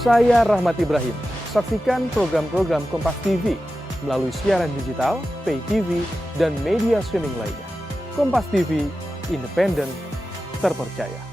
Saya Rahmat Ibrahim. Saksikan program-program Kompas TV melalui siaran digital, pay TV, dan media streaming lainnya. Kompas TV, independen, terpercaya.